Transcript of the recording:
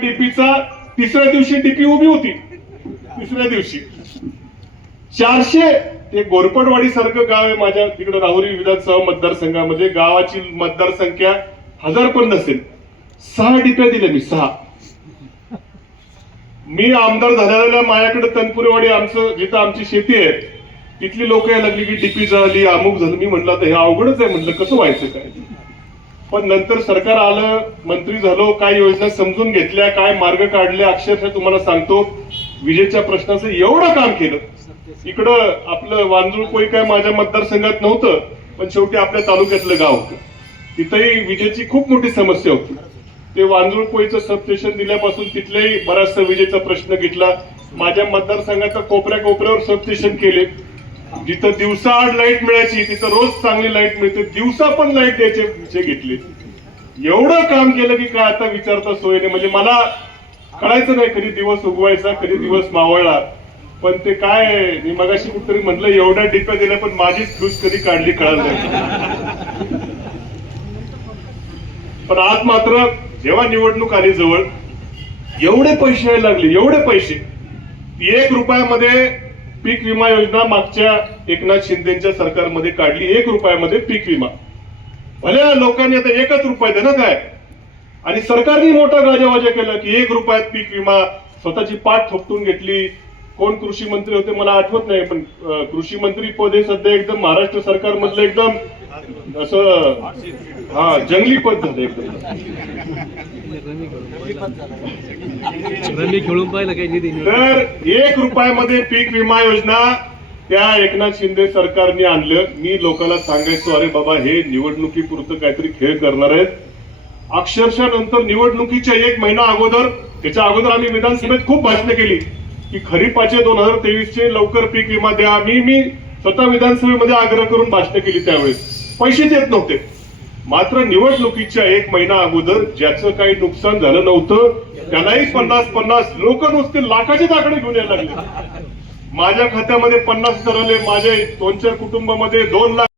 डीपीचा तिसऱ्या दिवशी डीपी उभी होती. तिसऱ्या दिवशी. चारशे ते गोरपडवाडी सारखं गाव आहे माझ्या तिकडे राहुरी विधानसभा मतदारसंघामध्ये. गावाची मतदारसंख्या हजार पण नसेल. सहा डिप्या दिल्या मी सहा. मी आमदार झालेल्या माझ्याकडे तनपुरेवाडी आमचं जिथं आमची शेती आहे तिथली लोक यायला लागली की डीपी झाली अमुक झालं. मी म्हटलं आता हे अवघडच आहे म्हटलं कसं व्हायचं काय? पण नंतर सरकार आलं मंत्री झालो काय योजना समजून घेतल्या काय मार्ग काढले अक्षरशः तुम्हाला सांगतो विजेच्या प्रश्नाचं एवढं काम केलं. इकडं आपलं वांजुळपोई काय माझ्या मतदारसंघात नव्हतं पण शेवटी आपल्या तालुक्यातलं गाव होतं. तिथंही विजेची खूप मोठी समस्या होती. ते वांजुळपोईचं सबस्टेशन दिल्यापासून तिथल्याही बराचसा विजेचा प्रश्न घेतला. माझ्या मतदारसंघाचा कोपऱ्या कोपऱ्यावर सबस्टेशन केले. जिथं दिवसाआड लाइट मिळायची तिथं रोज चांगली लाइट मिळते. दिवसा पण लाइट द्यायचे विषय घेतले. एवढं काम केलं की काय आता विचारता सोय नाही. म्हणजे मला कळायचं नाही कधी दिवस उगवायचा कधी दिवस मावळला. पण ते काय मी मगाशी कुठतरी म्हटलं एवढ्या डिप्या दिल्या पण माझीच फ्यूज कधी काढली कळालं नाही. पण आज मात्र जेव्हा निवडणूक आली जवळ एवढे पैसे यायला लागले एवढे पैसे. एक रुपयामध्ये पीक विमा योजना मागच्या एकनाथ शिंदेच्या सरकारमध्ये काढली. एक रुपयामध्ये पीक विमा. भल्या लोकांनी आता एकच रुपये देणं काय? आणि सरकारने मोठा गाजावाजा केला की एक रुपयात पीक विमा स्वतःची पाठ थोपटून घेतली. कोण कृषी मंत्री होते मला आठवत नाही पण कृषी मंत्री पद हे सध्या एकदम महाराष्ट्र सरकारमधलं एकदम असं हा जंगली पद झालं एकदम. तर एक रुपयामध्ये पीक विमा योजना त्या एकनाथ शिंदे सरकारने आणलं. मी लोकांना सांगायचो अरे बाबा हे निवडणुकीपुरतं काहीतरी खेळ करणार आहेत. अक्षरशः नंतर निवडणुकीच्या एक महिना अगोदर त्याच्या अगोदर आम्ही विधानसभेत खूप भाषणं केली. की खरीपाचे दोन हजार तेवीसचे लवकर पीक विमा द्या. मी मी स्वतः विधानसभेमध्ये आग्रह करून भाषण केली त्यावेळेस. पैसे देत नव्हते. मात्र निवडणुकीच्या एक महिना अगोदर ज्याचं काही नुकसान झालं नव्हतं त्यालाही पन्नास पन्नास लोक नुसते लाखाचे दाखले घेऊन यायला लागले. माझ्या खात्यामध्ये पन्नास हजार आले माझ्या दोन चार कुटुंबामध्ये दोन लाख